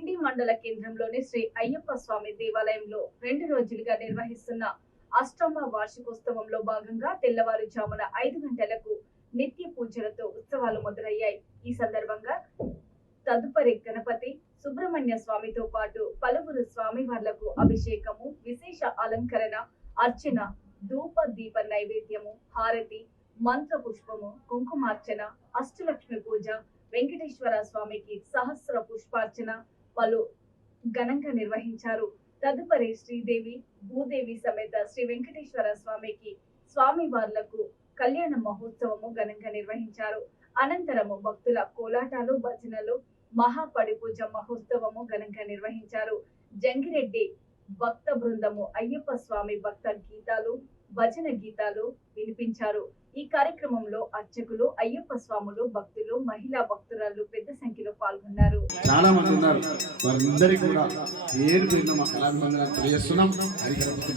పిండి మండల కేంద్రంలోని శ్రీ అయ్యప్ప స్వామి దేవాలయంలో 2 రోజులుగా నిర్వహిస్తున్న అష్టమ వార్షికోత్సవంలో భాగంగా తెల్లవారుజామున 5 గంటలకు నిత్య పూజలతో ఉత్సవాలు మొదలయ్యాయి. ఈ సందర్భంగా తదుపరి గణపతి సుబ్రహ్మణ్య స్వామితో పాటు పలువురు స్వామివార్లకు అభిషేకము, విశేష అలంకరణ, అర్చన, ధూప దీప నైవేద్యము, హారతి, మంత్ర పుష్పము, కుంకుమార్చన, అష్టలక్ష్మి పూజ, వెంకటేశ్వర స్వామికి సహస్ర పుష్పార్చన పలు ఘనంగా నిర్వహించారు. తదుపరి శ్రీదేవి భూదేవి సమేత శ్రీ వెంకటేశ్వర స్వామికి స్వామివార్లకు కళ్యాణ మహోత్సవము ఘనంగా నిర్వహించారు. అనంతరము భక్తుల కోలాటాలు, భజనలు, మహాపడి పూజ మహోత్సవము ఘనంగా నిర్వహించారు. జంగిరెడ్డి భక్త బృందము అయ్యప్ప స్వామి భక్త గీతాలు, భజన గీతాలు వినిపించారు. ఈ కార్యక్రమంలో అర్చకులు, అయ్యప్ప స్వాములు, భక్తులు, మహిళా భక్తురాలు పెద్ద సంఖ్యలో పాల్గొన్నారు. చాలా మంది ఉన్నారు. వారందరికీ కూడా పేరు పేరున మా కళాభివందనాలు తెలియజేస్తున్నాం.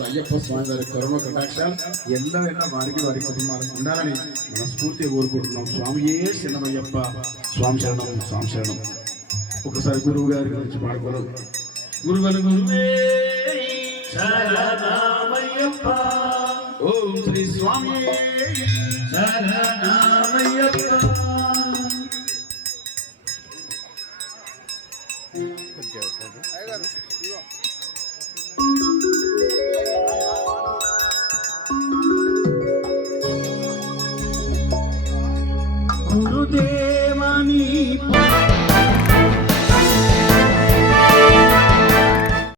అయ్యప్ప స్వామి వారి కరుణ కటాక్షాలు ఎల్లవైనా వారి కుటుంబాలకు ఉండాలని మనస్ఫూర్తిగా కోరుకుంటున్నాం. స్వామియే శరణమయ్యప్ప, స్వామి శరణం, స్వామి శరణం. ఒకసారి గురువు గారి గురించి పాడుకోవడం. గురువను గురువే శరణమయ్యప్ప, ఓం శ్రీ స్వామి శరణమయ్యప్ప.